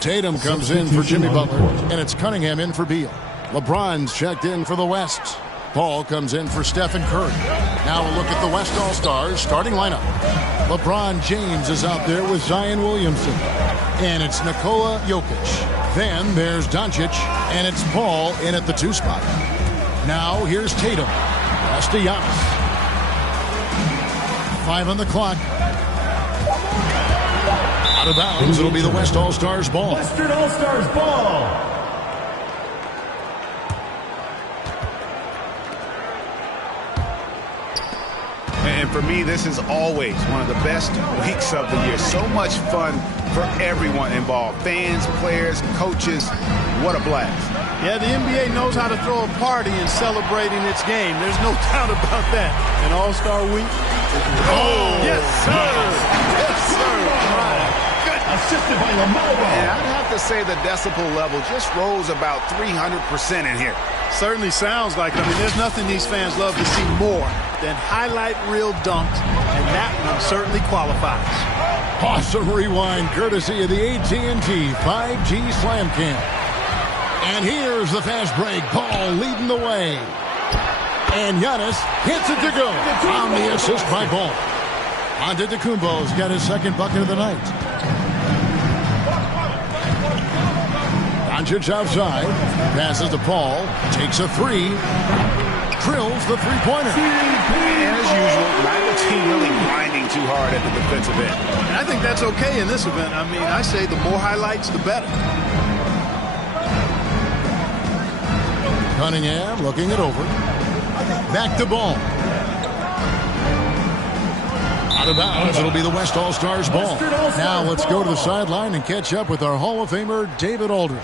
Tatum comes in for Jimmy Butler, and it's Cunningham in for Beal. LeBron's checked in for the West. Paul comes in for Stephen Curry. Now a look at the West All-Stars starting lineup. LeBron James is out there with Zion Williamson. And it's Nikola Jokic. Then there's Doncic, and it's Paul in at the 2 spot. Now here's Tatum. Pass to Giannis. 5 on the clock. Out of bounds, it'll be the West All-Stars ball. Western All-Stars ball. And for me, this is always one of the best weeks of the year. So much fun for everyone involved. Fans, players, coaches. What a blast. Yeah, the NBA knows how to throw a party in celebrating its game. There's no doubt about that. An All-Star week. Oh, yes, sir. Yes, sir. Assisted by LaMelo. Yeah, I'd have to say the decibel level just rose about 300% in here. Certainly sounds like it. I mean, there's nothing these fans love to see more than highlight reel dunks, and that one certainly qualifies. Awesome rewind courtesy of the AT&T 5G Slam Cam. And here's the fast break. Paul leading the way. And Giannis hits it to go on the assist by Paul. Antetokounmpo's got his second bucket of the night. Doncic outside, passes to Paul, takes a 3, drills the three-pointer. And as usual, neither team really grinding too hard at the defensive end. And I think that's okay in this event. I mean, I say the more highlights, the better. Cunningham looking it over. Back to Ball. Out of bounds, it'll be the West All-Stars ball. Now let's go to the sideline and catch up with our Hall of Famer, David Aldridge.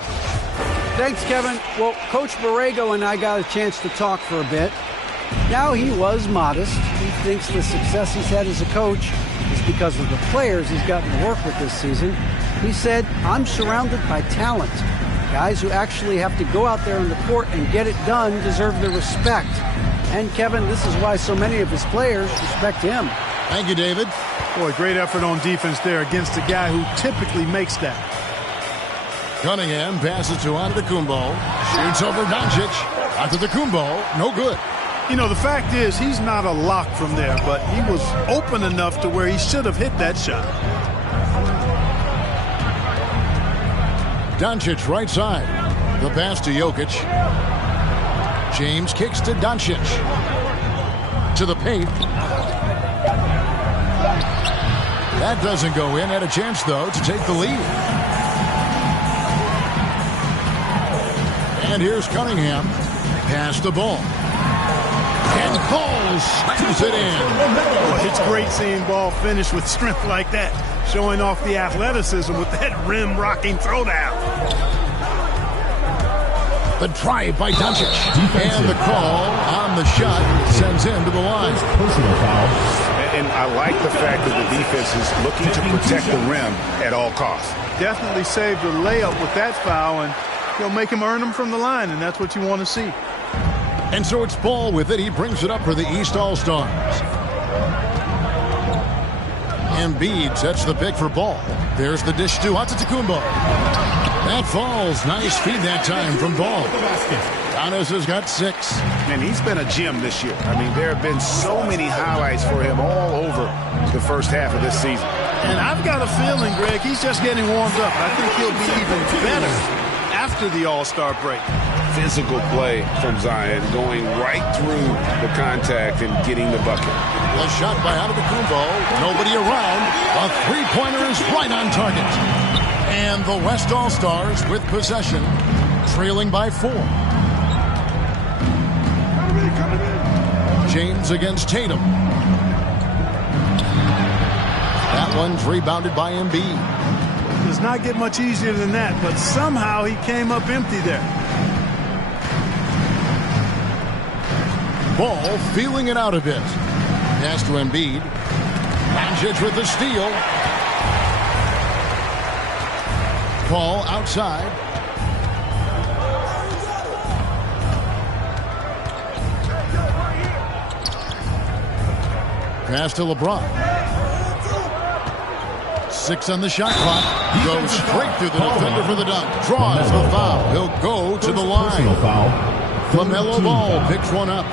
Thanks, Kevin. Well, Coach Borrego and I got a chance to talk for a bit. Now, he was modest. He thinks the success he's had as a coach is because of the players he's gotten to work with this season. He said, I'm surrounded by talent. Guys who actually have to go out there on the court and get it done deserve the respect. And, Kevin, this is why so many of his players respect him. Thank you, David. Boy, great effort on defense there against a guy who typically makes that. Cunningham passes to Antetokounmpo. Shoots over Doncic. Antetokounmpo, no good. You know, the fact is he's not a lock from there, but he was open enough to where he should have hit that shot. Doncic right side. The pass to Jokic. James kicks to Doncic. To the paint. That doesn't go in. Had a chance, though, to take the lead. And here's Cunningham. Pass the ball. And Ball screws it in. Well, it's great seeing Ball finish with strength like that. Showing off the athleticism with that rim-rocking throwdown. The drive by Doncic. And the call on the shot sends him to the line. Personal foul. And I like the fact that the defense is looking to protect the rim at all costs. Definitely saved the layup with that foul, and he'll make him earn them from the line, and that's what you want to see. And so it's Ball with it. He brings it up for the East All-Stars. Embiid sets the pick for Ball. There's the dish to Antetokounmpo. That falls. Nice feed that time from Ball. Giannis has got 6. And he's been a gem this year. I mean, there have been so many highlights for him all over the first half of this season. And I've got a feeling, Greg, he's just getting warmed up. I think he'll be even better after the All-Star break. Physical play from Zion, going right through the contact and getting the bucket. A shot by Antetokounmpo. Nobody around. A three-pointer is right on target. And the West All-Stars with possession, trailing by 4. James against Tatum. That one's rebounded by Embiid. Does not get much easier than that, but somehow he came up empty there. Ball feeling it out a bit. Pass to Embiid. Doncic with the steal. Ball outside. Pass to LeBron. 6 on the shot clock. Goes straight through the defender for the dunk. Draws the foul. He'll go to the line. Personal foul. LaMelo Ball picks one up.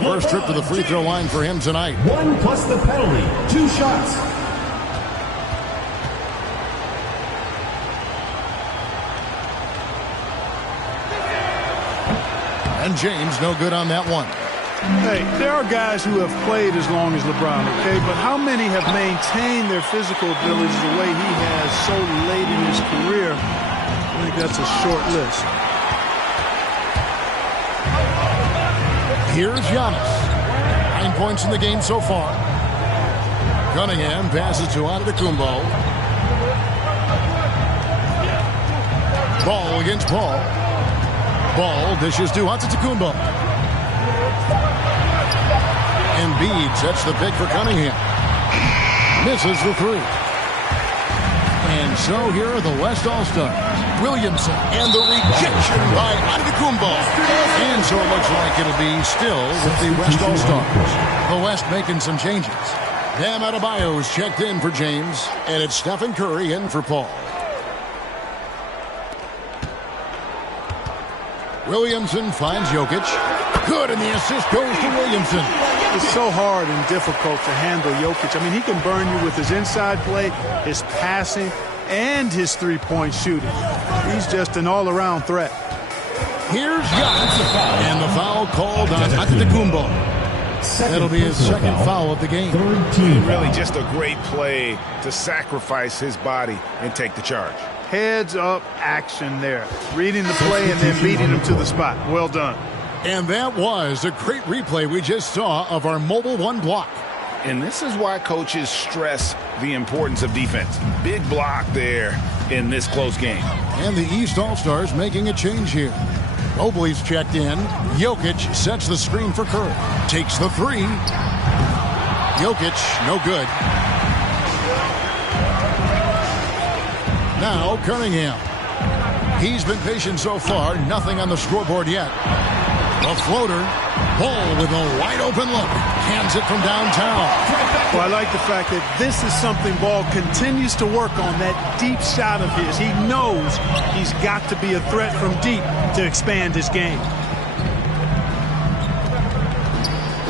First trip to the free throw line for him tonight. 1 plus the penalty. 2 shots. And James no good on that one. Hey, there are guys who have played as long as LeBron, okay? But how many have maintained their physical abilities the way he has so late in his career? I think that's a short list. Here's Giannis. 9 points in the game so far. Cunningham passes to Antetokounmpo. Ball against Paul. Ball dishes to Antetokounmpo. Embiid sets the pick for Cunningham. Misses the three. And so here are the West All-Stars. Williamson and the rejection by Antetokounmpo. And so it looks like it'll be still with the West All-Stars. The West making some changes. Bam Adebayo's checked in for James, and it's Stephen Curry in for Paul. Williamson finds Jokic. Good, and the assist goes to Williamson. It's so hard and difficult to handle Jokic. I mean, he can burn you with his inside play, his passing, and his three-point shooting. He's just an all-around threat. Here's Giannis, and the foul called on Antetokounmpo. That'll be his second foul of the game. Really just a great play to sacrifice his body and take the charge. Heads-up action there. Reading the play and then beating him to the spot. Well done. And that was a great replay we just saw of our Mobile One block. And this is why coaches stress the importance of defense. Big block there in this close game. And the East All-Stars making a change here. Mobley's checked in. Jokic sets the screen for Curry. Takes the three. Jokic, no good. Now Cunningham. He's been patient so far. Nothing on the scoreboard yet. A floater. Ball with a wide open look. Hands it from downtown. Well, I like the fact that this is something Ball continues to work on, that deep shot of his. He knows he's got to be a threat from deep to expand his game.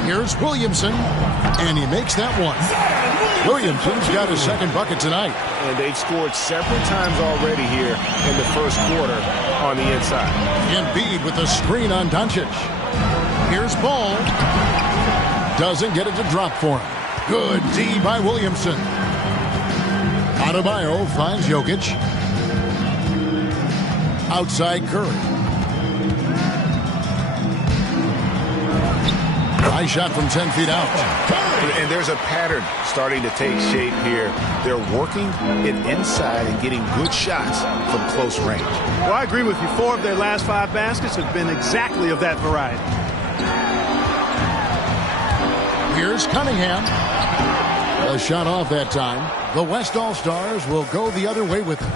Here's Williamson, and he makes that one. Williamson's got his second bucket tonight. And they've scored several times already here in the first quarter on the inside. Embiid with a screen on Doncic. Here's Ball. Doesn't get it to drop for him. Good D by Williamson. Adebayo finds Jokic. Outside Curry. High shot from 10 feet out. And there's a pattern starting to take shape here. They're working it inside and getting good shots from close range. Well, I agree with you. 4 of their last 5 baskets have been exactly of that variety. Here's Cunningham. A shot off that time. The West All-Stars will go the other way with it.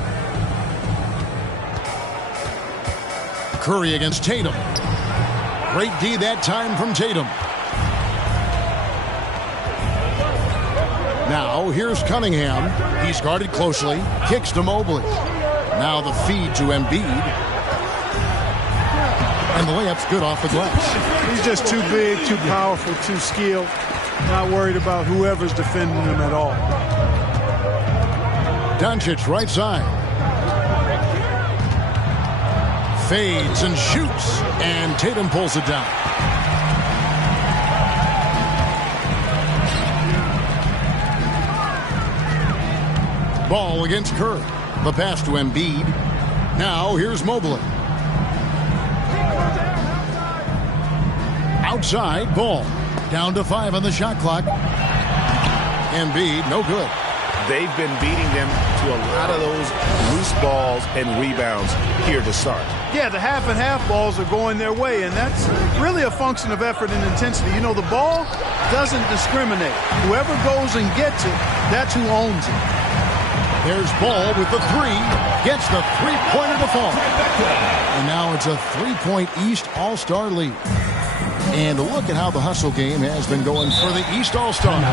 Curry against Tatum. Great D that time from Tatum. Now here's Cunningham. He's guarded closely. Kicks to Mobley. Now the feed to Embiid. And the layup's good off the glass. He's just too big, too powerful, too skilled. Not worried about whoever's defending him at all. Doncic right side. Fades and shoots. And Tatum pulls it down. Ball against Curry. The pass to Embiid. Now here's Mobley. Outside, Ball. Down to 5 on the shot clock. Embiid, no good. They've been beating them to a lot of those loose balls and rebounds here to start. Yeah, the half and half balls are going their way, and that's really a function of effort and intensity. You know, the ball doesn't discriminate. Whoever goes and gets it, that's who owns it. There's Ball with the three. Gets the three-pointer to fall. And now it's a 3-point East All-Star lead. And look at how the hustle game has been going for the East All-Stars.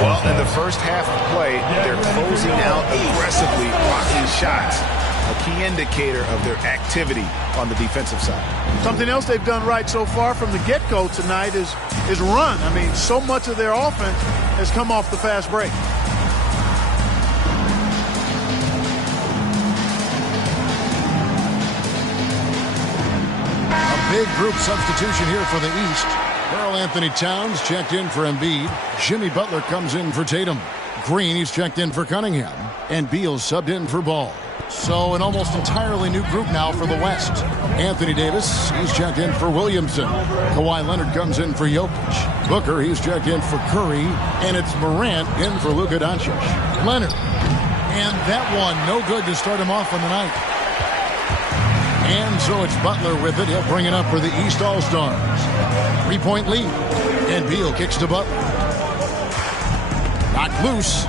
Well, in the first half of play, they're closing out aggressively, blocking shots. A key indicator of their activity on the defensive side. Something else they've done right so far from the get-go tonight is run. I mean, so much of their offense has come off the fast break. Big group substitution here for the East. Karl-Anthony Towns checked in for Embiid. Jimmy Butler comes in for Tatum. Green, he's checked in for Cunningham. And Beal subbed in for Ball. So an almost entirely new group now for the West. Anthony Davis, he's checked in for Williamson. Kawhi Leonard comes in for Jokic. Booker, he's checked in for Curry. And it's Morant in for Luka Doncic. Leonard. And that one, no good to start him off on the night. And so it's Butler with it. He'll bring it up for the East All-Stars. 3-point lead. And Beal kicks to Butler. Knocked loose.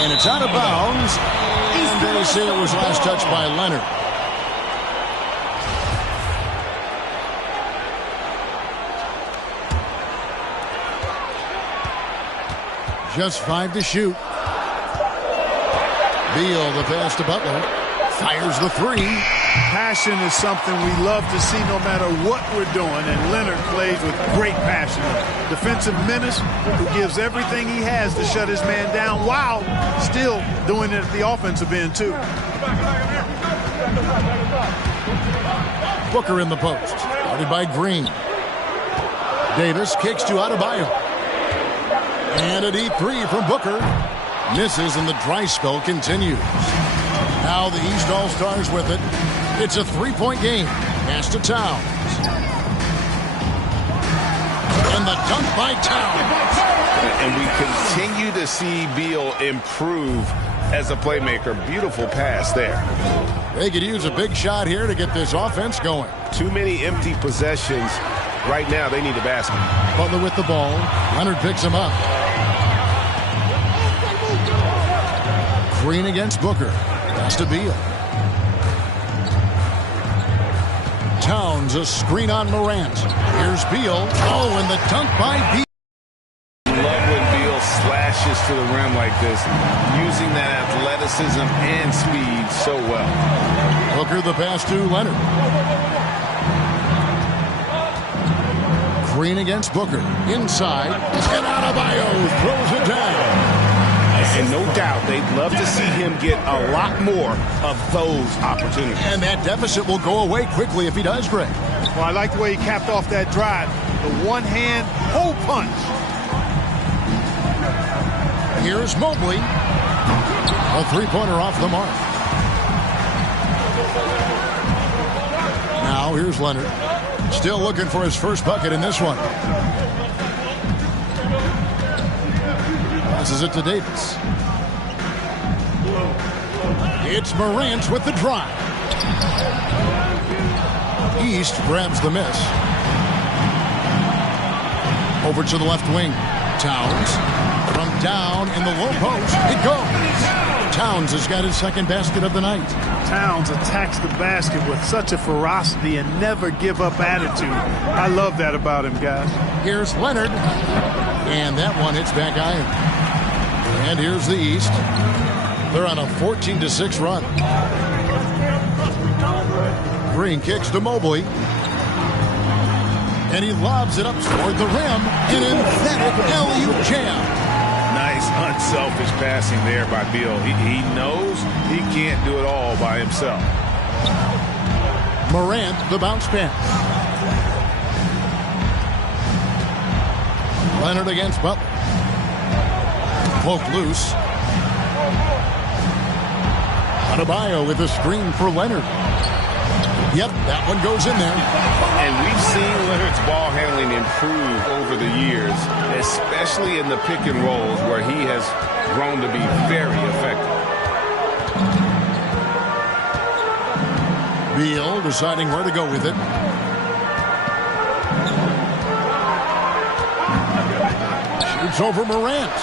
And it's out of bounds. And they say it was last touched by Leonard. Just 5 to shoot. Beal, the pass to Butler. Fires the 3. Passion is something we love to see no matter what we're doing, and Leonard plays with great passion. Defensive menace who gives everything he has to shut his man down while still doing it at the offensive end, too. Booker in the post. Guarded by Green. Davis kicks to Adebayo. And a deep 3 from Booker. Misses, and the dry spell continues. Now the East All-Stars with it. It's a 3-point game. Pass to Towns. And the dunk by Towns. And we continue to see Beal improve as a playmaker. Beautiful pass there. They could use a big shot here to get this offense going. Too many empty possessions. Right now, they need a basket. Butler with the ball. Leonard picks him up. Green against Booker. Pass to Beal. Towns, a screen on Morant. Here's Beal. Oh, and the dunk by Beal. Love when Beal slashes to the rim like this, using that athleticism and speed so well. Booker the pass to Leonard. Green against Booker. Inside. And Adebayo throws it down. And no doubt, they'd love to see him get a lot more of those opportunities. And that deficit will go away quickly if he does, Greg. Well, I like the way he capped off that drive. The one-hand hole punch. Here's Mobley. A 3-pointer off the mark. Now here's Leonard. Still looking for his first bucket in this one. Passes it to Davis. It's Morant with the drive. East grabs the miss. Over to the left wing. Towns. From down in the low post. It goes. Towns has got his second basket of the night. Towns attacks the basket with such a ferocity and never give up attitude. I love that about him, guys. Here's Leonard. And that one hits back iron. And here's the East. They're on a 14-6 run. Green kicks to Mobley. And he lobs it up toward the rim. An emphatic alley-oop jam. Nice, unselfish passing there by Beal. He knows he can't do it all by himself. Morant, the bounce pass. Leonard against Butler. Poked loose. Adebayo with a screen for Leonard. Yep, that one goes in there. And we've seen Leonard's ball handling improve over the years, especially in the pick and rolls where he has grown to be very effective. Beal deciding where to go with it. Shoots over Morant.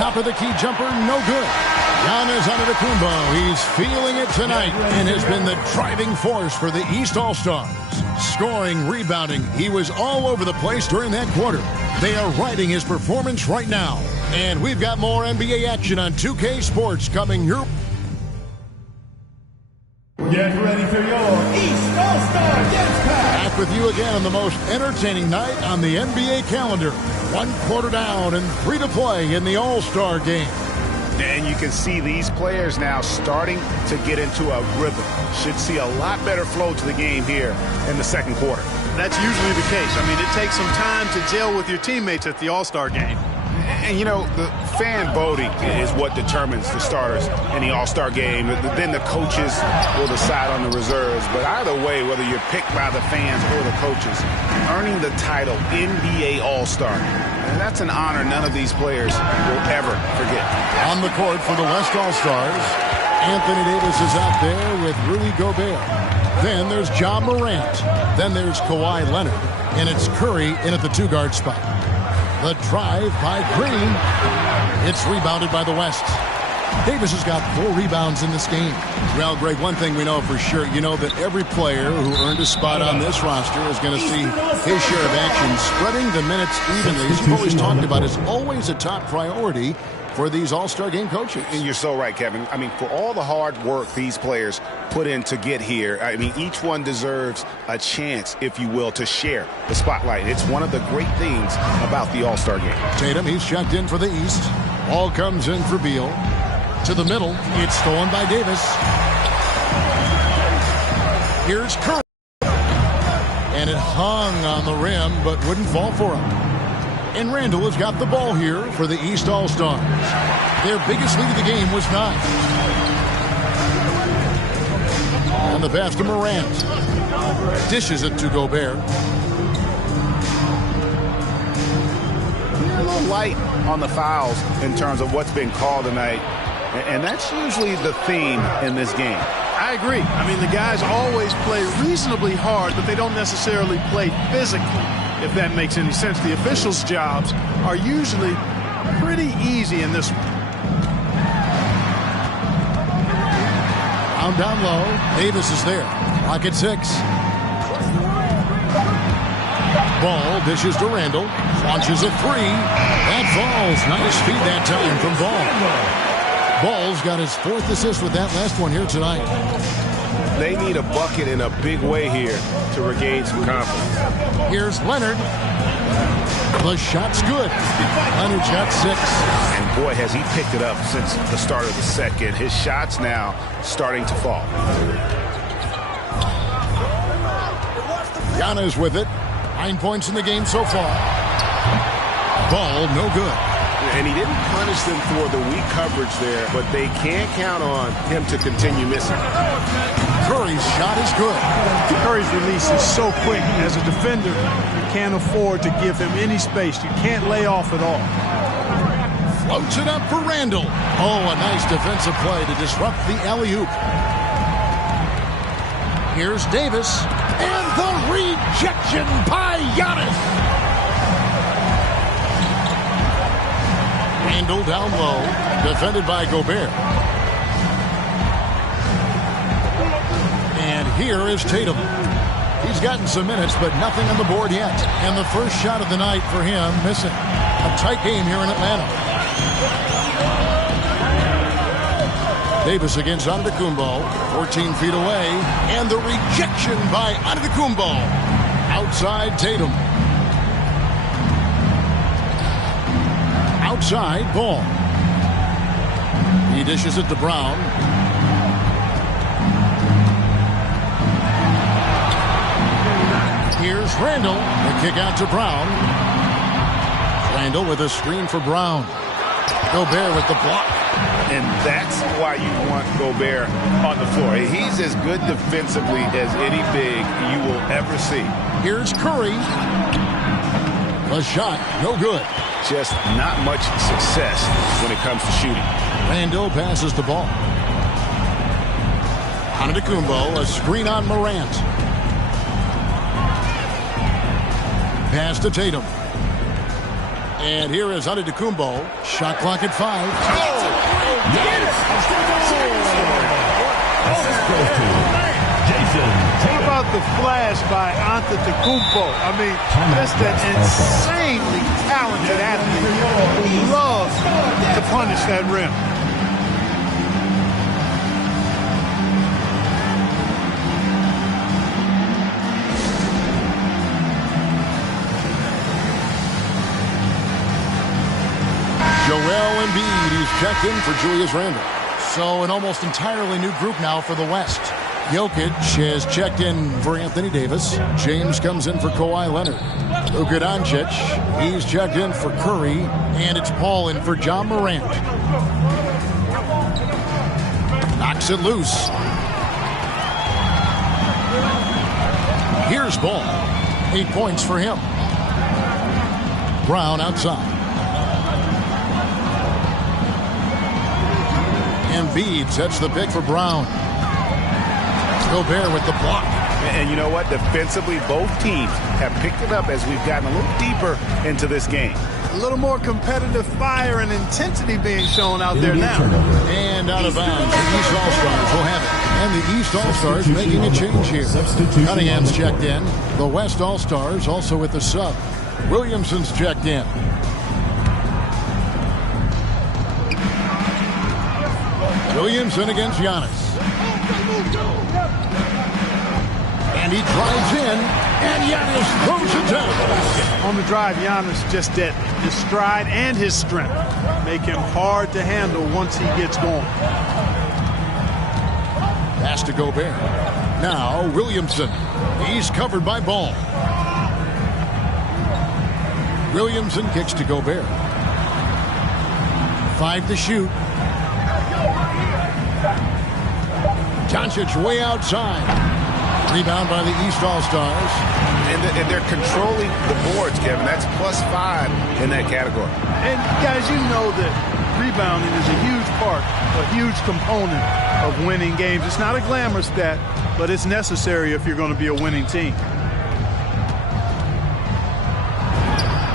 top of the key jumper, no good. Giannis Antetokounmpo, he's feeling it tonight and has been the driving force for the East All-Stars. Scoring, rebounding, he was all over the place during that quarter. They are riding his performance right now. And we've got more NBA action on 2K Sports coming your way. Get ready for your East All-Star Dance Pack. Back with you again on the most entertaining night on the NBA calendar. 1 quarter down and 3 to play in the All-Star game. And you can see these players now starting to get into a rhythm. Should see a lot better flow to the game here in the second quarter. That's usually the case. I mean, it takes some time to gel with your teammates at the All-Star game. And, you know, the fan voting is what determines the starters in the All-Star game. Then the coaches will decide on the reserves. But either way, whether you're picked by the fans or the coaches, earning the title NBA All-Star, and that's an honor none of these players will ever forget. On the court for the West All-Stars, Anthony Davis is out there with Rudy Gobert. Then there's John Morant. Then there's Kawhi Leonard. And it's Curry in at the 2-guard spot. The drive by Green. It's rebounded by the West. Davis has got 4 rebounds in this game. Well, Greg, one thing we know for sure, you know that every player who earned a spot on this roster is going to see his share of action. Spreading the minutes evenly, as you've always talked about, is always a top priority for these All-Star game coaches. And you're so right, Kevin. I mean, for all the hard work these players put in to get here, I mean, each one deserves a chance, if you will, to share the spotlight. It's one of the great things about the All-Star game. Tatum, he's checked in for the East. Ball comes in for Beal. To the middle, it's stolen by Davis. Here's Curry. And it hung on the rim, but wouldn't fall for him. And Randall has got the ball here for the East All-Stars. Their biggest lead of the game was 9. And the pass to Morant. Dishes it to Gobert. You're a little light on the fouls in terms of what's been called tonight. And that's usually the theme in this game. I agree. I mean, the guys always play reasonably hard, but they don't necessarily play physically, if that makes any sense. The officials' jobs are usually pretty easy in this one. Down low. Davis is there. Clock at 6. Ball dishes to Randall. Launches a 3. That falls. Nice feed that time from Ball. Ball's got his 4th assist with that last one here tonight. They need a bucket in a big way here to regain some confidence. Here's Leonard. The shot's good. Leonard's got 6. And boy, has he picked it up since the start of the second. His shot's now starting to fall. Giannis with it. 9 points in the game so far. Ball, no good. And he didn't punish them for the weak coverage there, but they can't count on him to continue missing. Curry's shot is good. Curry's release is so quick. As a defender, you can't afford to give him any space. You can't lay off at all. Floats it up for Randall. Oh, a nice defensive play to disrupt the alley-oop. Here's Davis. And the rejection by Giannis. Randall down low, defended by Gobert. And here is Tatum. He's gotten some minutes, but nothing on the board yet. And the first shot of the night for him missing. A tight game here in Atlanta. Davis against Antetokounmpo, 14 feet away. And the rejection by Antetokounmpo. Outside Tatum. Outside Ball. He dishes it to Brown. Here's Randall. The kick out to Brown. Randall with a screen for Brown. Gobert with the block. And that's why you want Gobert on the floor. He's as good defensively as any big you will ever see. Here's Curry. The shot, no good. Just not much success when it comes to shooting. Randall passes the ball. Antetokounmpo, a screen on Morant. Pass to Tatum. And here is Antetokounmpo. Shot clock at 5. What about the flash by Antetokounmpo? I mean, just an insanely talented athlete who loves to punish that rim. Joel Embiid, he's checked in for Julius Randle. So an almost entirely new group now for the West. Jokic has checked in for Anthony Davis. James comes in for Kawhi Leonard. Luka Doncic, he's checked in for Curry. And it's Paul in for John Morant. Knocks it loose. Here's Ball. 8 points for him. Brown outside. Embiid sets the pick for Brown. Gobert with the block. And you know what? Defensively, both teams have picked it up as we've gotten a little deeper into this game. A little more competitive fire and intensity being shown out there now. And out of bounds. The East All-Stars will have it. And the East All-Stars making a change here. Cunningham's checked in. The West All-Stars also with the sub. Williamson's checked in. Williamson against Giannis. And he drives in, and Giannis throws it down. On the drive, Giannis just at his stride and his strength make him hard to handle once he gets going. Pass to Gobert. Now Williamson. He's covered by Ball. Williamson kicks to Gobert. 5 to shoot. Doncic way outside. Rebound by the East All-Stars. And they're controlling the boards, Kevin. That's +5 in that category. And guys, you know that rebounding is a huge part, a huge component of winning games. It's not a glamour stat, but it's necessary if you're going to be a winning team.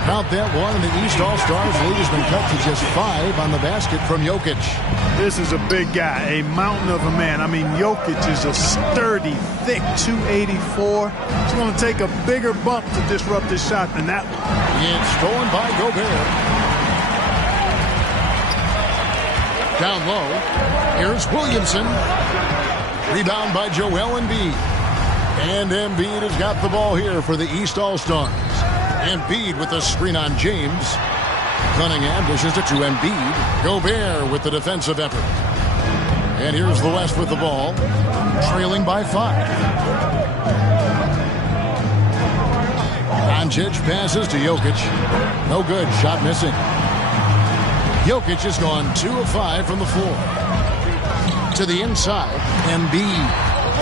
Count that one, and the East All-Stars lead has been cut to just 5 on the basket from Jokic. This is a big guy, a mountain of a man. I mean, Jokic is a sturdy, thick 284. It's going to take a bigger bump to disrupt his shot than that one. It's stolen by Gobert. Down low. Here's Williamson. Rebound by Joel Embiid. And Embiid has got the ball here for the East All-Stars. Embiid with the screen on James. Cunningham dishes it to Embiid. Gobert with the defensive effort. And here's the West with the ball. Trailing by 5. Doncic passes to Jokic. No good. Shot missing. Jokic has gone 2 of 5 from the floor. To the inside. Embiid.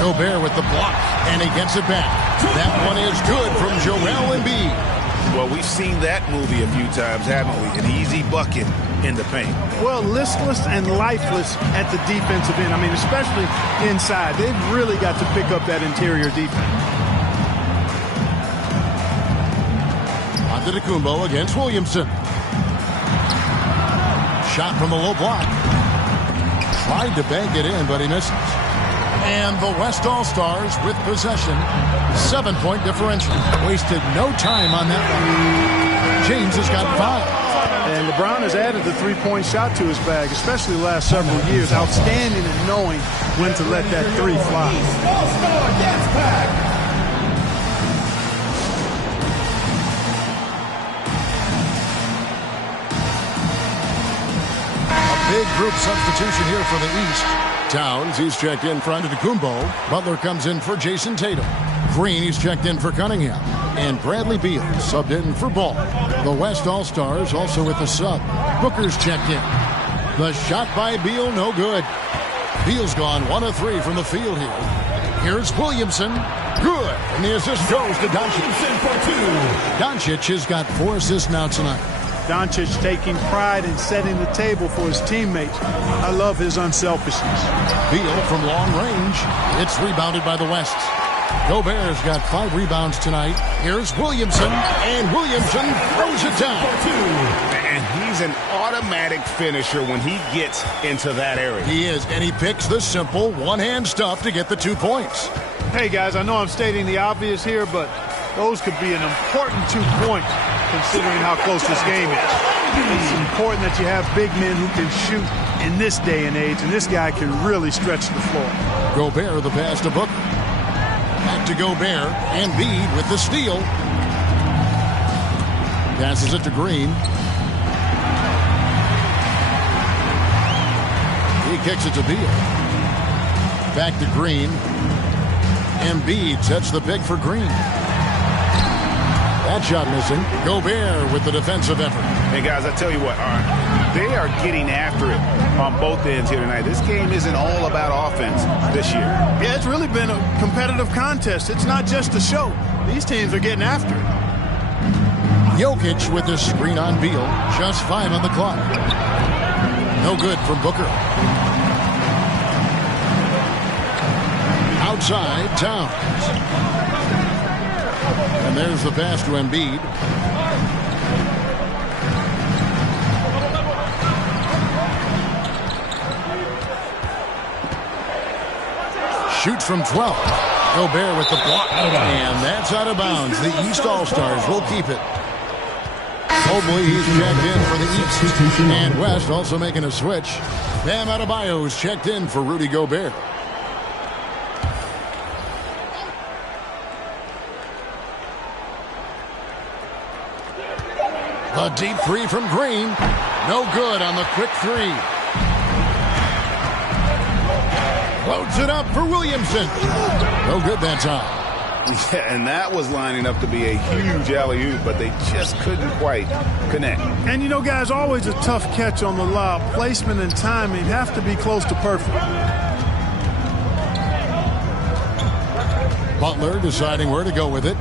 Gobert with the block. And he gets it back. That one is good from Joel Embiid. Well, we've seen that movie a few times, haven't we? An easy bucket in the paint. Well, listless and lifeless at the defensive end. I mean, especially inside. They've really got to pick up that interior defense. Antetokounmpo against Williamson. Shot from the low block. Tried to bank it in, but he misses. And the West All-Stars with possession. 7-point differential. Wasted no time on that one. James has got 5. And LeBron has added the three-point shot to his bag, especially the last several years. Outstanding at knowing when to let that three fly. All-Star gets back. Big group substitution here for the East. Towns, he's checked in for Antetokounmpo. Butler comes in for Jason Tatum. Green, he's checked in for Cunningham. And Bradley Beal subbed in for Ball. The West All-Stars also with the sub. Booker's checked in. The shot by Beal, no good. Beal's gone 1 of 3 from the field here. Here's Williamson. Good. And the assist goes to Doncic. Doncic has got 4 assists now tonight. Doncic taking pride in setting the table for his teammates. I love his unselfishness. Beal from long range. It's rebounded by the West. Gobert's got 5 rebounds tonight. Here's Williamson, and Williamson throws it down. And he's an automatic finisher when he gets into that area. He is, and he picks the simple one-hand stuff to get the 2 points. Hey, guys, I know I'm stating the obvious here, but those could be an important 2 points considering how close this game is. It's important that you have big men who can shoot in this day and age, and this guy can really stretch the floor. Gobert the pass to Booker. Back to Gobert, and Embiid with the steal. Passes it to Green. He kicks it to Beal. Back to Green. Embiid sets the pick for Green. That shot missing. Gobert with the defensive effort. Hey, guys, I tell you what, they are getting after it on both ends here tonight. This game isn't all about offense this year. Yeah, it's really been a competitive contest. It's not just a show. These teams are getting after it. Jokic with the screen on Beal. Just 5 on the clock. No good from Booker. Outside, Towns. And there's the pass to Embiid. Shoots from 12. Gobert with the block. And that's out of bounds. The East All-Stars will keep it. Mobley, he's checked in for the East. And West also making a switch. Bam Adebayo's checked in for Rudy Gobert. A deep 3 from Green. No good on the quick 3. Loads it up for Williamson. No good that time. Yeah, and that was lining up to be a huge alley-oop, but they just couldn't quite connect. And, you know, guys, always a tough catch on the lob. Placement and timing have to be close to perfect. Butler deciding where to go with it.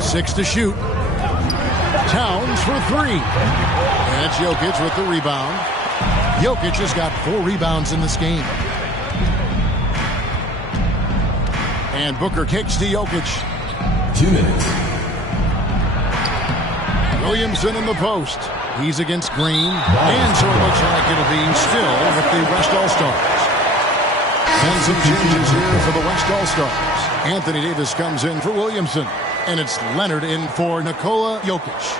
6 to shoot. Towns for 3. And it's Jokic with the rebound. Jokic has got 4 rebounds in this game. And Booker kicks to Jokic. 2 minutes. Williamson in the post. He's against Green. And so it looks like it'll be still with the West All-Stars. And some changes here for the West All-Stars. Anthony Davis comes in for Williamson. And it's Leonard in for Nikola Jokic.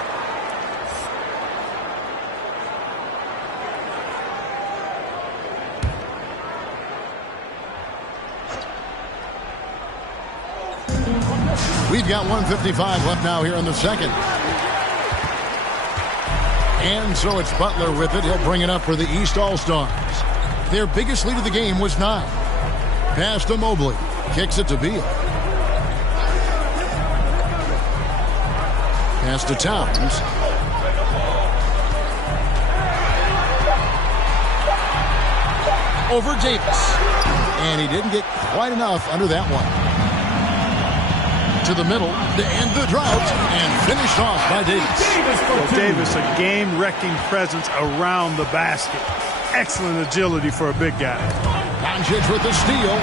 We've got 1:55 left now here in the second. And so it's Butler with it. He'll bring it up for the East All-Stars. Their biggest lead of the game was 9. Pass to Mobley. Kicks it to Beal. Pass to Towns. Over Davis. And he didn't get quite enough under that one. To the middle to end the drought and finished off by Davis. Well, Davis, a game-wrecking presence around the basket. Excellent agility for a big guy. Doncic with the steal.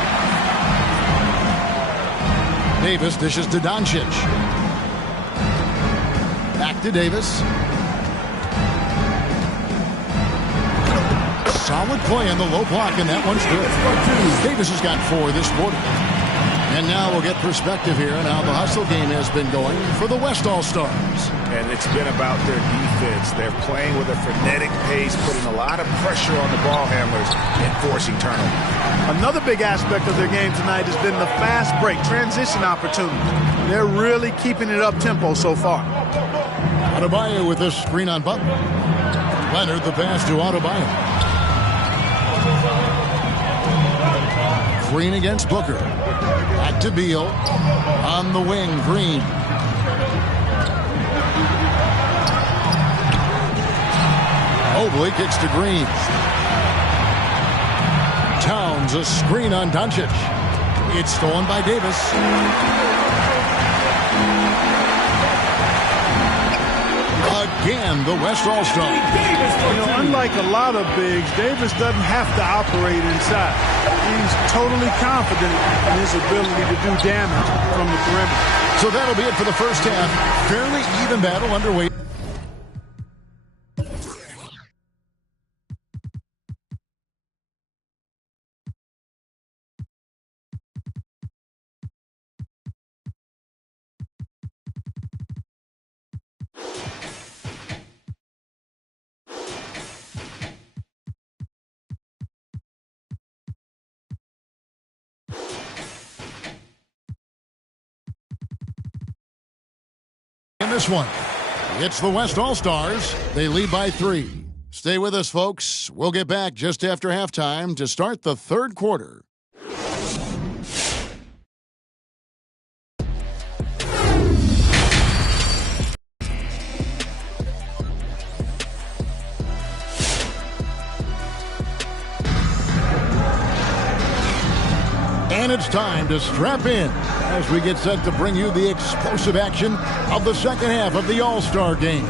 Davis dishes to Doncic. Back to Davis. Solid play on the low block, and that one's good. Davis has got 4 this quarter. And now we'll get perspective here on how the hustle game has been going for the West All-Stars. And it's been about their defense. They're playing with a frenetic pace, putting a lot of pressure on the ball handlers and forcing turnovers. Another big aspect of their game tonight has been the fast break, transition opportunity. They're really keeping it up-tempo so far. Adebayo with a screen on Butler. Leonard the pass to Adebayo. Green against Booker. Back to Beal. On the wing, Green. Mobley kicks to Green. Towns a screen on Doncic. It's stolen by Davis. Again and the West All-Star. Unlike a lot of bigs, Davis doesn't have to operate inside. He's totally confident in his ability to do damage from the perimeter. So that'll be it for the first half. Fairly even battle underway. In this one, it's the West All-Stars. They lead by 3. Stay with us, folks. We'll get back just after halftime to start the third quarter. And it's time to strap in as we get set to bring you the explosive action of the second half of the All-Star game.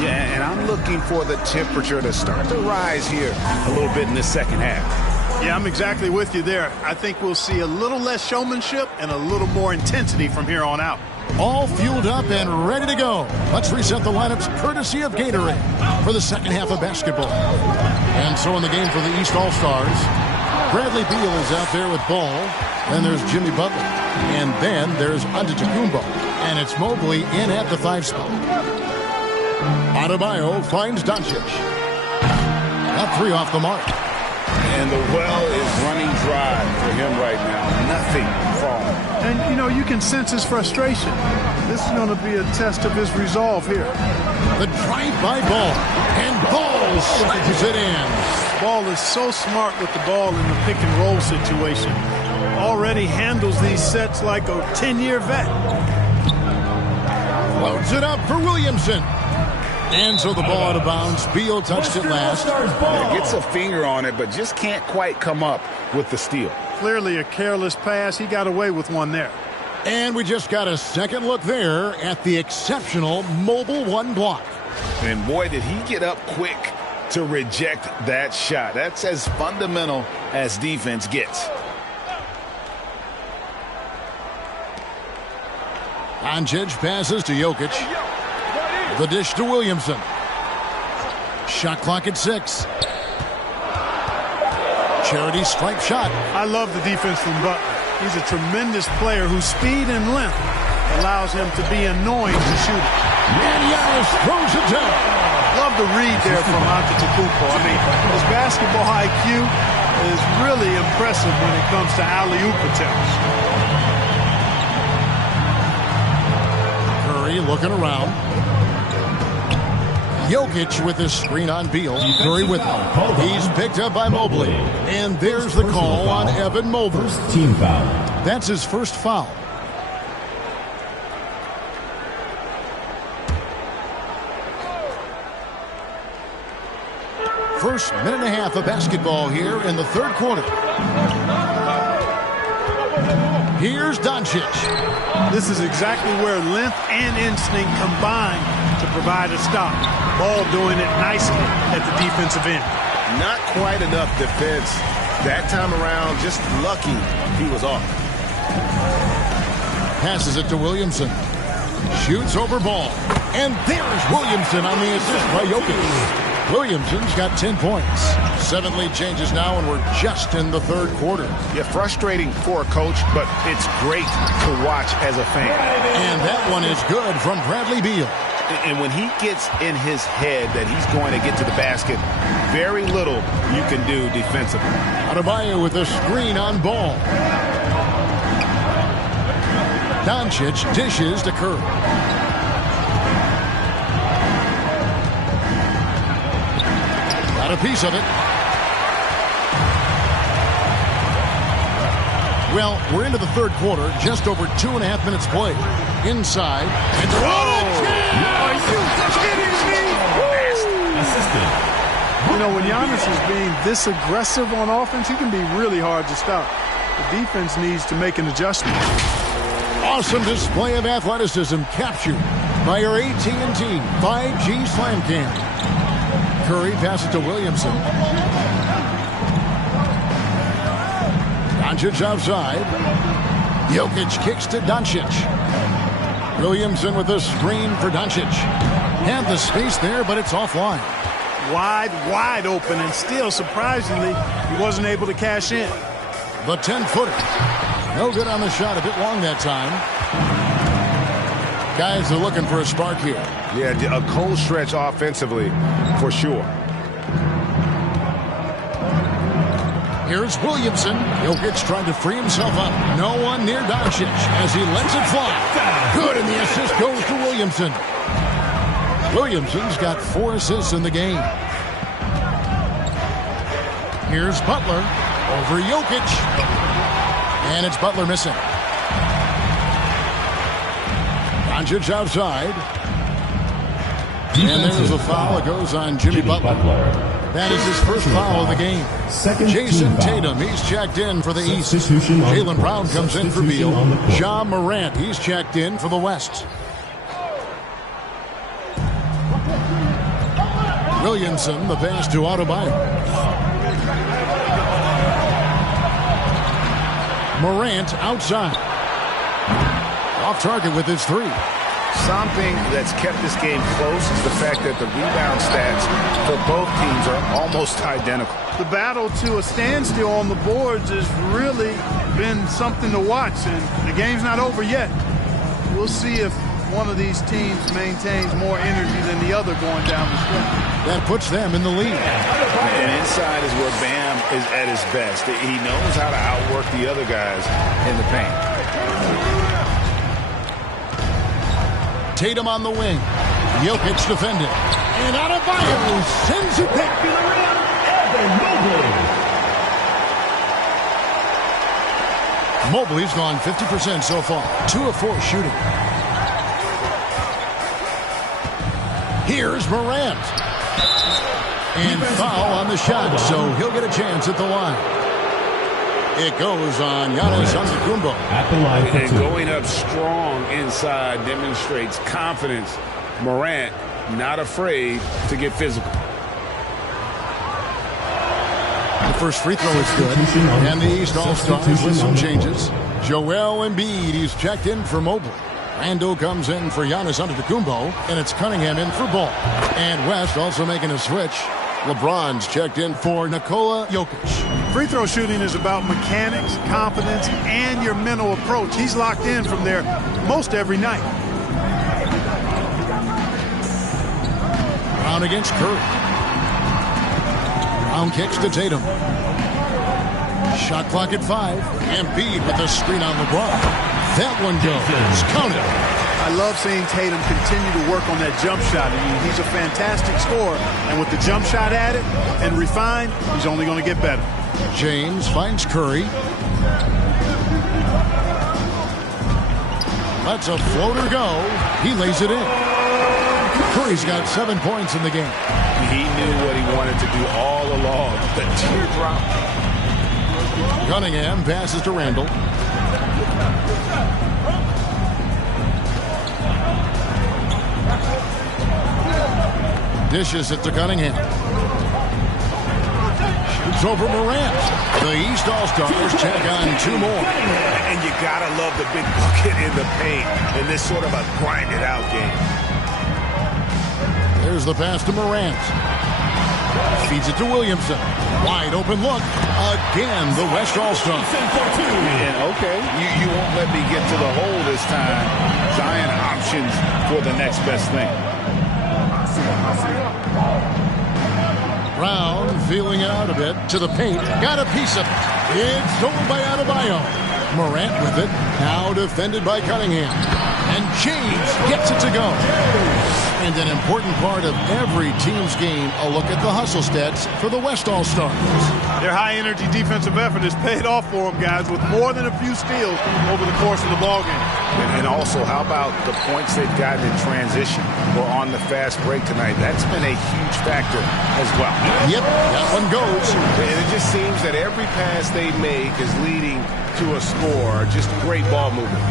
Yeah, and I'm looking for the temperature to start to rise here a little bit in the second half. Yeah, I'm exactly with you there. I think we'll see a little less showmanship and a little more intensity from here on out. All fueled up and ready to go. Let's reset the lineups courtesy of Gatorade for the second half of basketball. And so in the game for the East All-Stars, Bradley Beal is out there with ball. Then there's Jimmy Butler. And then there's Antetokounmpo. And it's Mobley in at the 5 spot. Adebayo finds Doncic. That 3 off the mark. And the well is running dry for him right now. Nothing falling. And, you can sense his frustration. This is going to be a test of his resolve here. The drive by Ball. And Ball slices it in. Ball is so smart with the ball in the pick and roll situation. Already handles these sets like a 10-year vet. Floats it up for Williamson. And so the ball out of bounds. Beal touched it last. Gets a finger on it, but just can't quite come up with the steal. Clearly a careless pass. He got away with one there. And we just got a second look there at the exceptional mobile 1 block. And boy, did he get up quick to reject that shot. That's as fundamental as defense gets. Doncic passes to Jokic. The dish to Williamson. Shot clock at 6. Charity stripe shot. I love the defense from Butler. He's a tremendous player whose speed and length allows him to be annoying to shoot it. And Giannis throws it down. Love the read there from Antetokounmpo. I mean, his basketball IQ is really impressive when it comes to alley-oop attempts. Curry looking around. Jokic with his screen on Beal. Curry with him. He's picked up by Mobley. And there's the call on Evan Mobley. Team foul. That's his first foul. First minute and a half of basketball here in the third quarter. Here's Doncic. This is exactly where length and instinct combine to provide a stop. Ball doing it nicely at the defensive end. Not quite enough defense. That time around, just lucky he was off. Passes it to Williamson. Shoots over Ball. And there's Williamson on the assist by Jokic. Williamson's got 10 points. 7 lead changes now, and we're just in the third quarter. Yeah, frustrating for a coach, but it's great to watch as a fan. And that one is good from Bradley Beal. And when he gets in his head that he's going to get to the basket, very little you can do defensively. Adebayo with a screen on Ball. Doncic dishes to Curry. Got a piece of it. Well, we're into the third quarter, just over 2.5 minutes played. Inside. And Are you kidding me? When Giannis is being this aggressive on offense, he can be really hard to stop. The defense needs to make an adjustment. Awesome display of athleticism captured. by your AT&T 5G Slam Cam. Curry passes to Williamson. Doncic outside. Jokic kicks to Doncic. Williamson with a screen for Doncic. Had the space there, but it's offline. Wide open, and still, surprisingly, he wasn't able to cash in. The 10-footer. No good on the shot. A bit long that time. Guys are looking for a spark here. Yeah, a cold stretch offensively, for sure. Here's Williamson. Jokic trying to free himself up. No one near Doncic as he lets it fly. Good, and the assist goes to Williamson. Williamson's got 4 assists in the game. Here's Butler over Jokic. And it's Butler missing. Doncic outside. And there's a foul. It goes on Jimmy Butler. That is his first foul of the game. Jason Tatum, he's checked in for the East. Jaylen Brown comes in for Beal. Ja Morant, he's checked in for the West. Williamson, the pass to Adebayo. Morant outside. Off target with his 3. Something that's kept this game close is the fact that the rebound stats for both teams are almost identical. The battle to a standstill on the boards has really been something to watch, and the game's not over yet. We'll see if one of these teams maintains more energy than the other going down the stretch. That puts them in the lead. And inside is where Bam is at his best. He knows how to outwork the other guys in the paint. Tatum on the wing. Jokic defending. And Adebayo sends it back to the rim. Mobley's gone 50% so far. 2 of 4 shooting. Here's Morant. And foul on the shot, so he'll get a chance at the line. It goes on Giannis Antetokounmpo. At the line for 2. And going up strong inside demonstrates confidence. Morant not afraid to get physical. The first free throw is good. And the East All-Stars with some changes. Joel Embiid, he's checked in for Mobley. Randle comes in for Giannis Antetokounmpo, and it's Cunningham in for Ball. And West also making a switch. LeBron's checked in for Nikola Jokic. Free throw shooting is about mechanics, confidence, and your mental approach. He's locked in from there most every night. Brown against Curry. Brown kicks to Tatum. Shot clock at 5. Embiid with the screen on LeBron. That one goes. Counted. I love seeing Tatum continue to work on that jump shot. I mean, he's a fantastic scorer, and with the jump shot added and refined, he's only going to get better. James finds Curry. Lets a floater go. He lays it in. Curry's got 7 points in the game. He knew what he wanted to do all along. The teardrop. Cunningham passes to Randle. Dishes it to Cunningham. Shoots over Morant. The East All-Stars check on 2 more. And you gotta love the big bucket in the paint in this sort of a grinded-out game. There's the pass to Morant. Feeds it to Williamson. Wide open look. Again, the West All-Stars. And okay, you won't let me get to the hole this time. Giant options for the next best thing. Brown feeling it out a bit to the paint. Got a piece of it. It's stolen by Adebayo. Morant with it. Now defended by Cunningham. And James gets it to go. And an important part of every team's game, a look at the hustle stats for the West All-Stars. Their high-energy defensive effort has paid off for them, guys, with more than a few steals over the course of the ballgame. And also, how about the points they've gotten in transition or on the fast break tonight? That's been a huge factor as well. Yep, that one goes. And it just seems that every pass they make is leading to a score. Just great ball movement.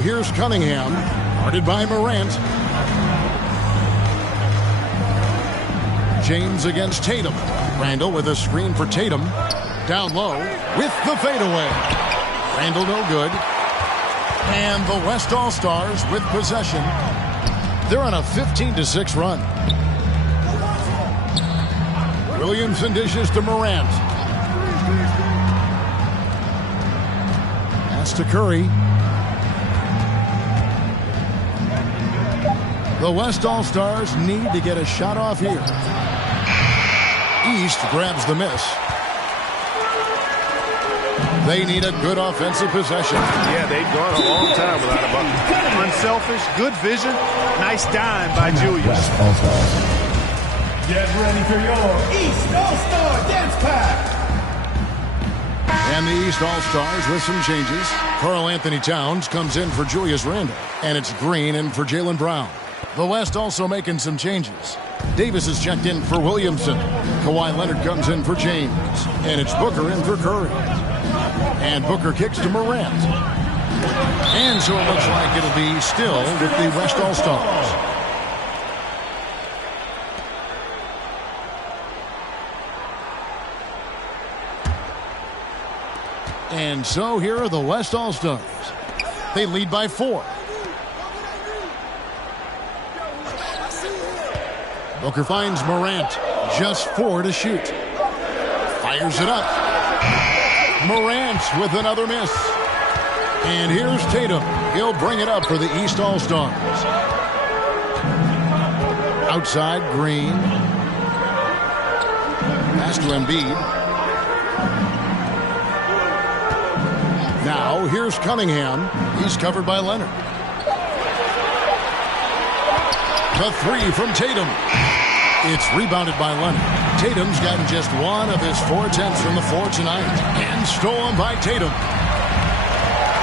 here's Cunningham, guarded by Morant. James against Tatum. Randall with a screen for Tatum. Down low with the fadeaway. Randall no good. And the West All-Stars with possession. They're on a 15-6 run. Williamson dishes to Morant. Pass to Curry. The West All-Stars need to get a shot off here. East grabs the miss. They need a good offensive possession. Yeah, they've gone a long time without a bucket. Unselfish, good vision. Nice dime by Julius. Get ready for your East All-Star Dance Pack. And the East All-Stars with some changes. Karl Anthony Towns comes in for Julius Randle. And it's Green in for Jaylen Brown. The West also making some changes. Davis is checked in for Williamson. Kawhi Leonard comes in for James. And it's Booker in for Curry. And Booker kicks to Morant. And so it looks like it'll be still with the West All-Stars. And so here are the West All-Stars. They lead by 4. Booker finds Morant. Just 4 to shoot. Fires it up. Morant with another miss. And here's Tatum. He'll bring it up for the East All-Stars. Outside, Green. Pass to Embiid. Now, here's Cunningham. He's covered by Leonard. The 3 from Tatum. It's rebounded by Leonard. Tatum's gotten just 1 of his 4 attempts from the floor tonight. And stolen by Tatum.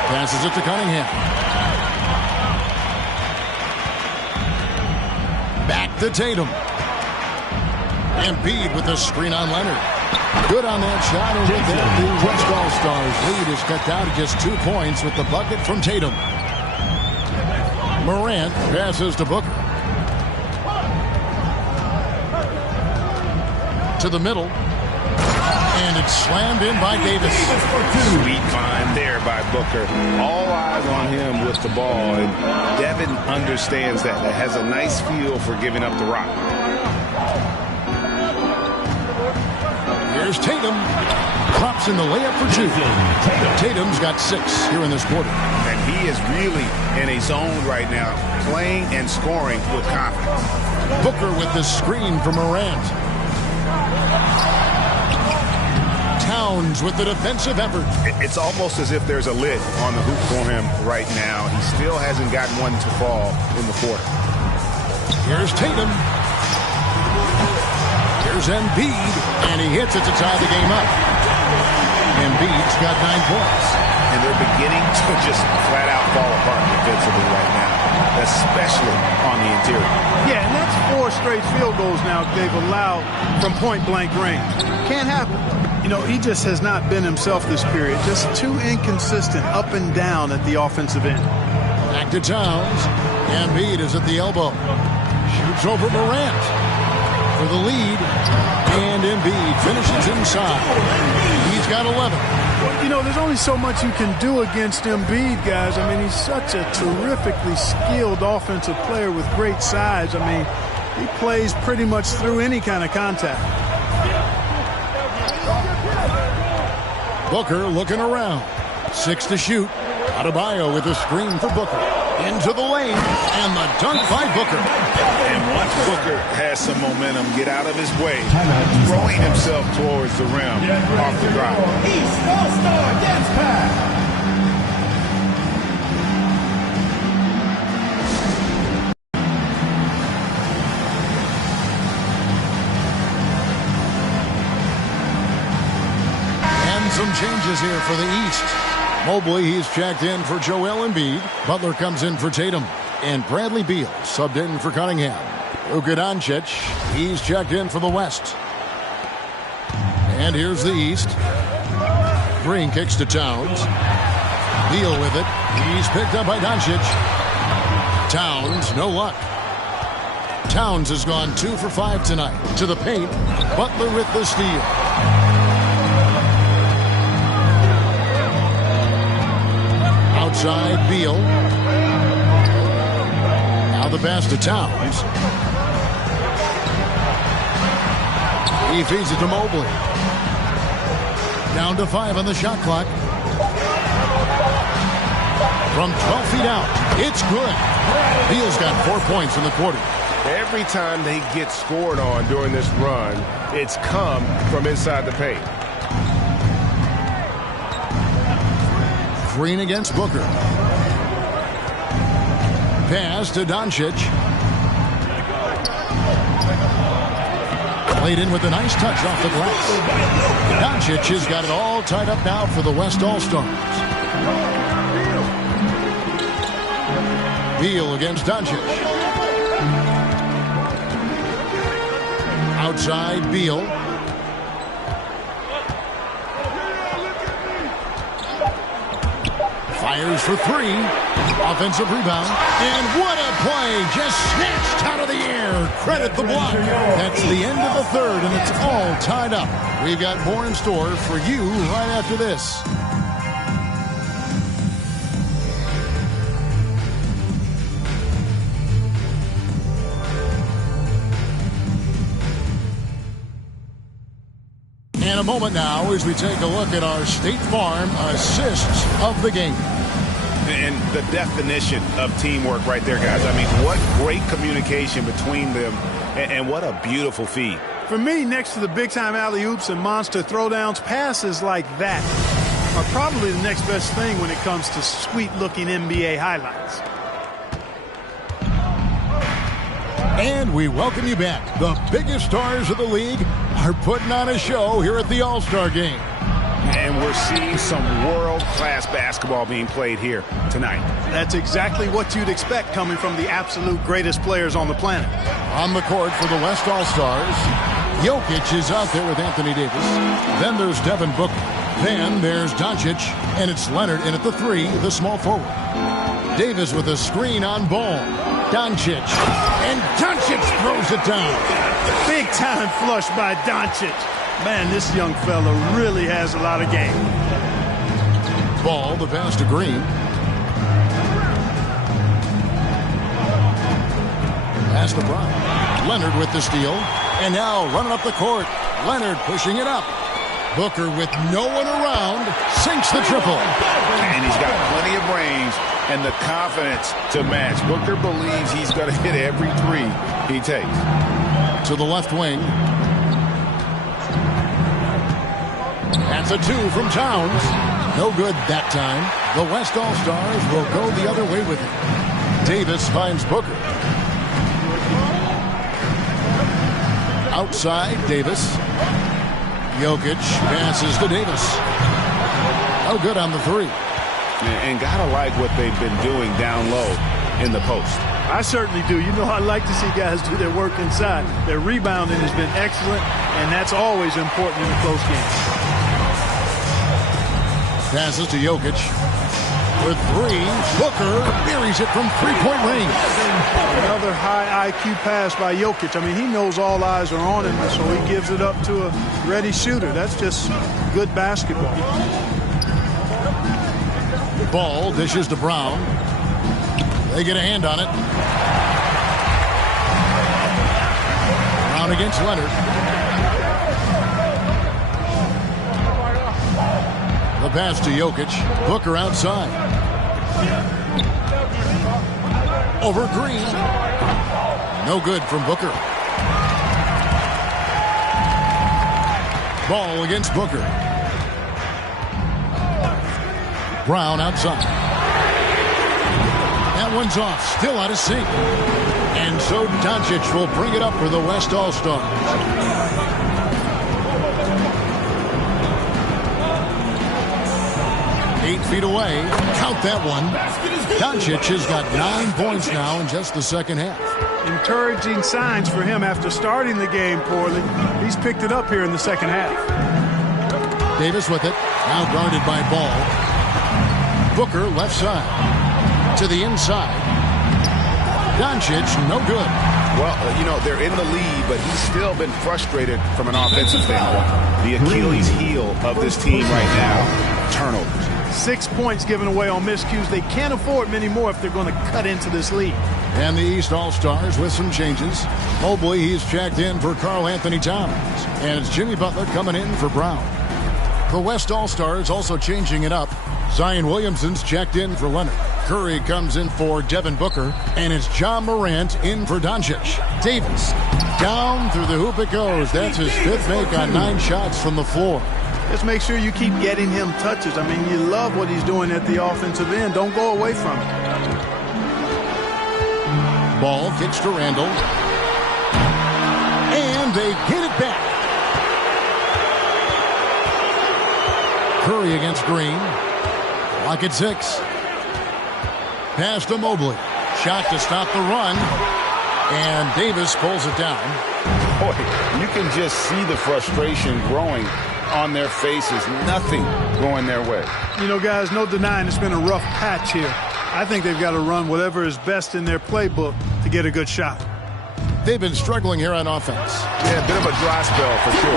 Passes it to Cunningham. Back to Tatum. Embiid with the screen on Leonard. Good on that shot, and with that, the West All-Stars lead is cut down to just 2 points with the bucket from Tatum. Morant passes to Booker. To the middle. And it's slammed in by Davis. Sweet find there by Booker. All eyes on him with the ball. And Devin understands that. That has a nice feel for giving up the rock. Here's Tatum. Drops in the layup for 2. Tatum's got 6 here in this quarter. And he is really in a zone right now, playing and scoring with confidence. Booker with the screen for Morant. Towns with the defensive effort. It's almost as if there's a lid on the hoop for him right now. He still hasn't gotten one to fall in the quarter. Here's Tatum. Here's Embiid, and he hits it to tie the game up. Embiid's got 9 points. And they're beginning to just flat out fall apart defensively right now, especially on the interior. Yeah, and that's 4 straight field goals now they've allowed from point-blank range. Can't happen. You know, he just has not been himself this period. Just too inconsistent up and down at the offensive end. Back to Towns. Embiid is at the elbow. Shoots over Morant for the lead. And Embiid finishes inside. He's got 11. Well, you know, there's only so much you can do against Embiid, guys. I mean, he's such a terrifically skilled offensive player with great size. I mean, he plays pretty much through any kind of contact. Booker looking around. 6 to shoot. Adebayo with a screen for Booker. Into the lane. And the dunk by Booker. And once Booker has some momentum, get out of his way, throwing himself towards the rim off the drive. East All-Star Dance Pack. Some changes here for the East. Mobley, he's checked in for Joel Embiid. Butler comes in for Tatum. And Bradley Beal subbed in for Cunningham. Luka Doncic, he's checked in for the West. And here's the East. Green kicks to Towns. Beal with it. He's picked up by Doncic. Towns, no luck. Towns has gone 2 for 5 tonight. To the paint. Butler with the steal. Outside, Beal. Now the pass to Towns. He feeds it to Mobley. Down to 5 on the shot clock. From 12 feet out, it's good. Beal's got 4 points in the quarter. Every time they get scored on during this run, it's come from inside the paint. Green against Booker. Pass to Doncic. Played in with a nice touch off the glass. Doncic has got it all tied up now for the West All-Stars. Beal against Doncic. Outside, Beal. Fires for 3. Offensive rebound. And what a play! Just snatched out of the air. Credit the block. That's the end of the third, and it's all tied up. We've got more in store for you right after this. In a moment now as we take a look at our State Farm assists of the game. And the definition of teamwork right there, guys. I mean, what great communication between them, and what a beautiful feed. For me, next to the big-time alley-oops and monster throwdowns, passes like that are probably the next best thing when it comes to sweet-looking NBA highlights. And we welcome you back. The biggest stars of the league are putting on a show here at the All-Star Game. And we're seeing some world-class basketball being played here tonight. That's exactly what you'd expect coming from the absolute greatest players on the planet. On the court for the West All-Stars, Jokic is out there with Anthony Davis. Then there's Devin Booker. Then there's Doncic, and it's Leonard in at the 3, the small forward. Davis with a screen on Ball. Doncic, and Doncic throws it down. Big time flush by Doncic. Man, this young fella really has a lot of game. Ball, the pass to Green. Pass to Brown. Leonard with the steal. And now running up the court. Leonard pushing it up. Booker with no one around. Sinks the triple. And he's got plenty of range and the confidence to match. Booker believes he's going to hit every 3 he takes. To the left wing. That's a 2 from Towns. No good that time. The West All-Stars will go the other way with it. Davis finds Booker. Outside, Davis. Jokic passes to Davis. Oh, good on the 3. And gotta like what they've been doing down low in the post. I certainly do. You know, I like to see guys do their work inside. Their rebounding has been excellent, and that's always important in a close game. Passes to Jokic. For 3, Booker buries it from 3-point range. Another high IQ pass by Jokic. I mean, he knows all eyes are on him, so he gives it up to a ready shooter. That's just good basketball. Ball dishes to Brown. They get a hand on it. Brown against Leonard. The pass to Jokic. Booker outside. Over Green. No good from Booker. Ball against Booker. Brown outside. That one's off. Still out of sync. And so Doncic will bring it up for the West All-Stars. 8 feet away. Count that one. Doncic has got 9 points now in just the second half. Encouraging signs for him after starting the game poorly. He's picked it up here in the second half. Davis with it. Now guarded by Ball. Booker left side. To the inside. Doncic, no good. Well, you know, they're in the lead, but he's still been frustrated from an offensive standpoint. The Achilles heel of this team right now, turnovers. 6 points given away on miscues. They can't afford many more if they're going to cut into this lead. And the East All-Stars with some changes. Mobley, he's checked in for Karl Anthony Towns. And it's Jimmy Butler coming in for Brown. The West All-Stars also changing it up. Zion Williamson's checked in for Leonard. Curry comes in for Devin Booker. And it's John Morant in for Doncic. Davis down through the hoop it goes. That's his 5th make on 9 shots from the floor. Just make sure you keep getting him touches. I mean, you love what he's doing at the offensive end. Don't go away from it. Ball kicks to Randall. And they get it back. Curry against Green. Lock at 6. Pass to Mobley. Shot to stop the run. And Davis pulls it down. Boy, you can just see the frustration growing on their faces. Nothing going their way. You know, guys, no denying it's been a rough patch here. I think they've got to run whatever is best in their playbook to get a good shot. They've been struggling here on offense. Yeah, a bit of a dry spell for sure.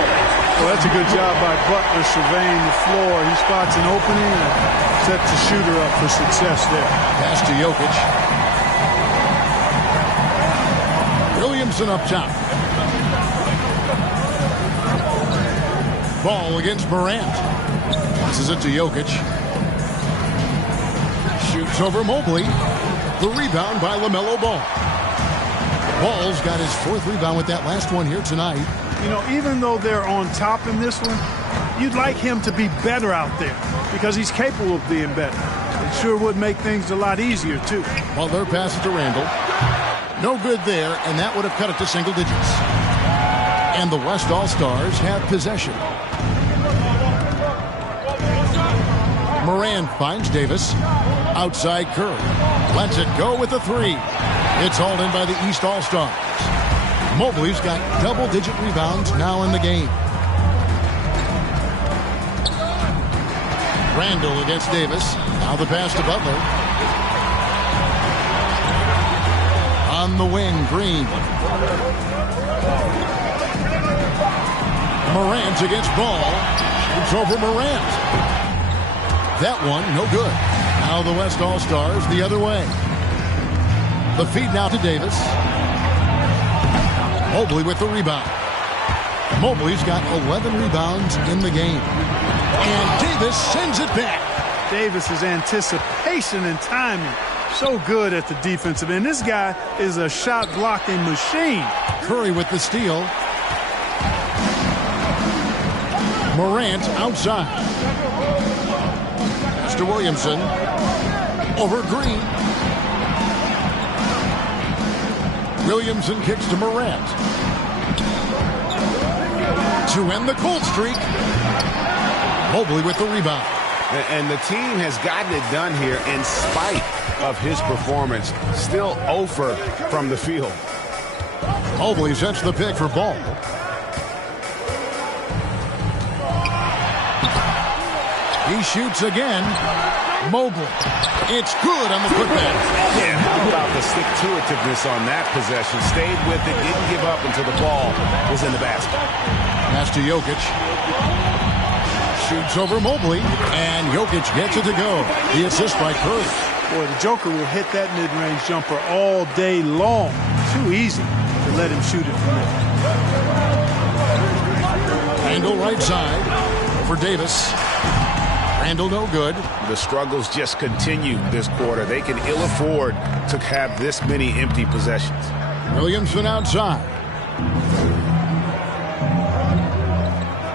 Well, that's a good job by Butler surveying the floor. He spots an opening and sets the shooter up for success there. Pass to Jokic. Williamson up top. Ball against Morant. Passes it to Jokic. Shoots over Mobley. The rebound by LaMelo Ball. Ball's got his 4th rebound with that last one here tonight. You know, even though they're on top in this one, you'd like him to be better out there because he's capable of being better. It sure would make things a lot easier, too. Butler passes to Randall. No good there, and that would have cut it to single digits. And the West All-Stars have possession. Morant finds Davis. Outside Curry. Lets it go with the 3. It's hauled in by the East All-Stars. Mobley's got double-digit rebounds now in the game. Randall against Davis. Now the pass to Butler. On the wing, Green. Morant against Ball. Shoots over Morant. That one, no good. Now the West All-Stars the other way. The feed now to Davis. Mobley with the rebound. Mobley's got 11 rebounds in the game. And Davis sends it back. Davis's anticipation and timing, so good at the defensive end. This guy is a shot-blocking machine. Curry with the steal. Morant outside. Mr. Williamson over Green. Williamson kicks to Morant. To end the cold streak. Mobley with the rebound. And the team has gotten it done here in spite of his performance. Still 0 from the field. Mobley sets the pick for Ball. He shoots again. Mobley. It's good on the putback. Yeah, how about the stick-to-itiveness on that possession? Stayed with it, didn't give up until the ball was in the basket. Pass to Jokic. Shoots over Mobley, and Jokic gets it to go. The assist by Curry. Boy, the Joker will hit that mid-range jumper all day long. Too easy to let him shoot it from there. Randall right side for Davis. Randall no good. The struggles just continue this quarter. They can ill afford to have this many empty possessions. Williamson outside.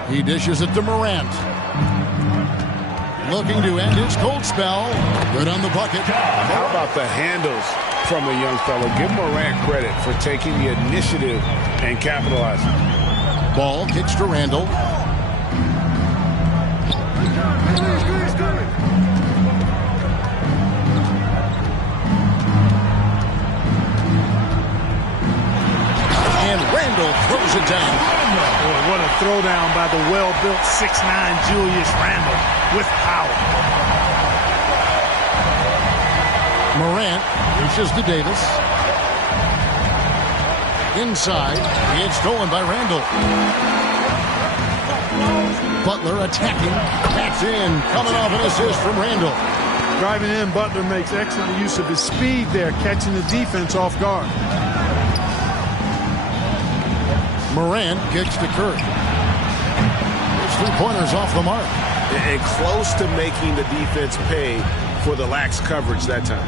He dishes it to Morant. Looking to end his cold spell. Good on the bucket. How about the handles from the young fellow? Give Morant credit for taking the initiative and capitalizing. Ball kicks to Randall. And Randall throws it down. Boy, what a throwdown by the well-built 6'9" Julius Randle with power. Morant reaches to Davis. Inside, it's stolen by Randall. Butler attacking. That's in. Coming off an assist from Randall. Driving in, Butler makes excellent use of his speed there, catching the defense off guard. Morant kicks to Curry. His three-pointers off the mark. And close to making the defense pay for the lax coverage that time.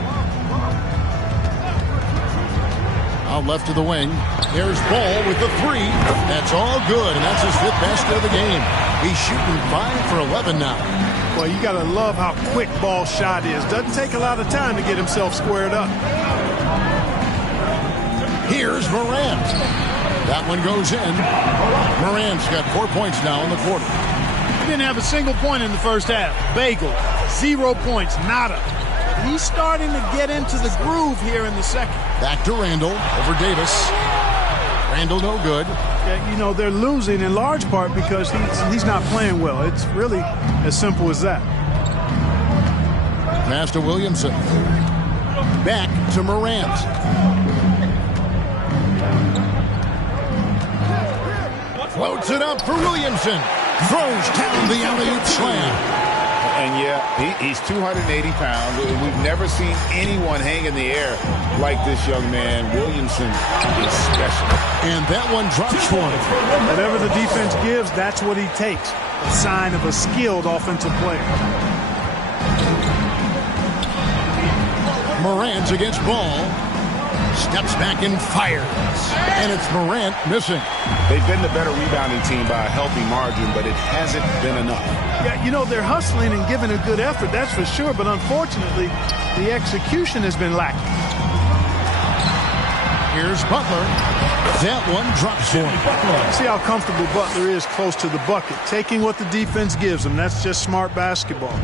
Out left to the wing. There's Ball with the three. That's all good, and that's his fifth basket of the game. He's shooting 5 for 11 now. Well, you got to love how quick Ball's shot is. Doesn't take a lot of time to get himself squared up. Here's Morant. That one goes in. Morant's got 4 points now in the quarter. He didn't have a single point in the first half. Bagel, 0 points, nada. He's starting to get into the groove here in the second. Back to Randall over Davis. Randall no good. Yeah, you know, they're losing in large part because he's not playing well. It's really as simple as that. Pass to Williamson. Back to Morant. Floats it up for Williamson. Throws down the alley-oop slam. And yeah, he's 280 pounds. We've never seen anyone hang in the air like this young man. Williamson is special. And that one drops for him. Whatever the defense gives, that's what he takes. A sign of a skilled offensive player. Morant's against Ball. Steps back and fires. And it's Morant missing. They've been the better rebounding team by a healthy margin, but it hasn't been enough. Yeah, you know, they're hustling and giving a good effort, that's for sure. But unfortunately, the execution has been lacking. Here's Butler. That one drops for him. See how comfortable Butler is close to the bucket, taking what the defense gives him. That's just smart basketball.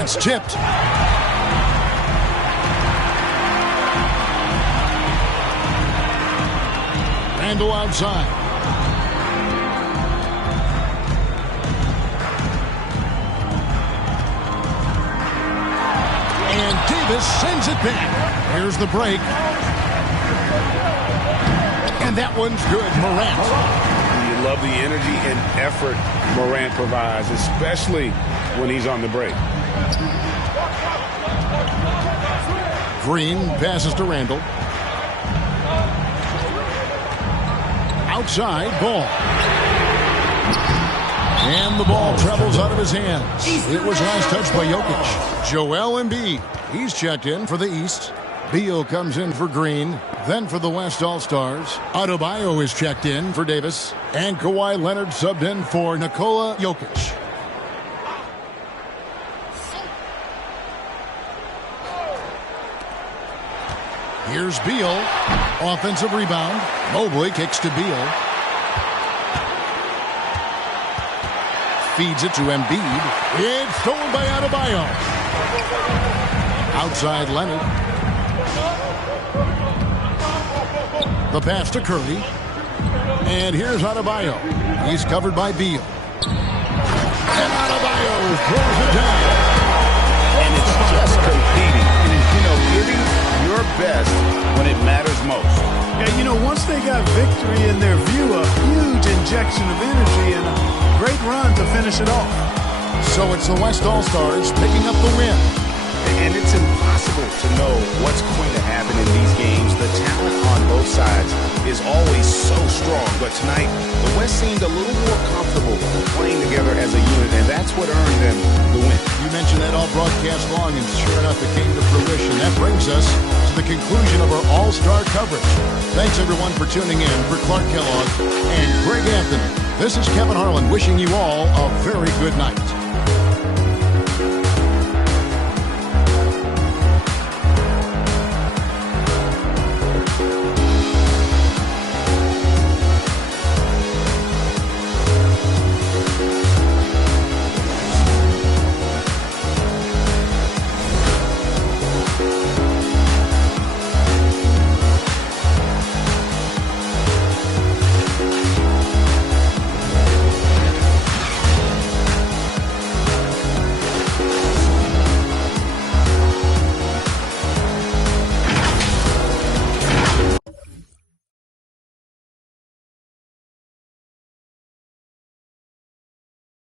It's tipped. Randall outside. And Davis sends it back. Here's the break. And that one's good. Morant. You love the energy and effort Morant provides, especially when he's on the break. Green passes to Randall. Outside, Ball. And the ball travels out of his hands. It was last touched by Jokic. Joel Embiid. He's checked in for the East. Beal comes in for Green. Then for the West All-Stars, Adebayo is checked in for Davis. And Kawhi Leonard subbed in for Nikola Jokic. Here's Beal. Offensive rebound. Mobley kicks to Beal. Feeds it to Embiid. It's stolen by Adebayo. Outside Leonard. The pass to Curry. And here's Adebayo. He's covered by Beal. And Adebayo throws it down. And it's just competing. You know, giving your best when it matters most. Yeah, you know, once they got victory in their view, a huge injection of energy and a great run to finish it off. So it's the West All-Stars picking up the win. And it's impossible to know what's going to happen in these games. The talent on both sides is always so strong. But tonight, the West seemed a little more comfortable playing together as a unit, and that's what earned them the win. You mentioned that all broadcast long, and sure enough, it came to fruition. That brings us to the conclusion of our All-Star coverage. Thanks, everyone, for tuning in. For Clark Kellogg and Greg Anthony, this is Kevin Harlan wishing you all a very good night.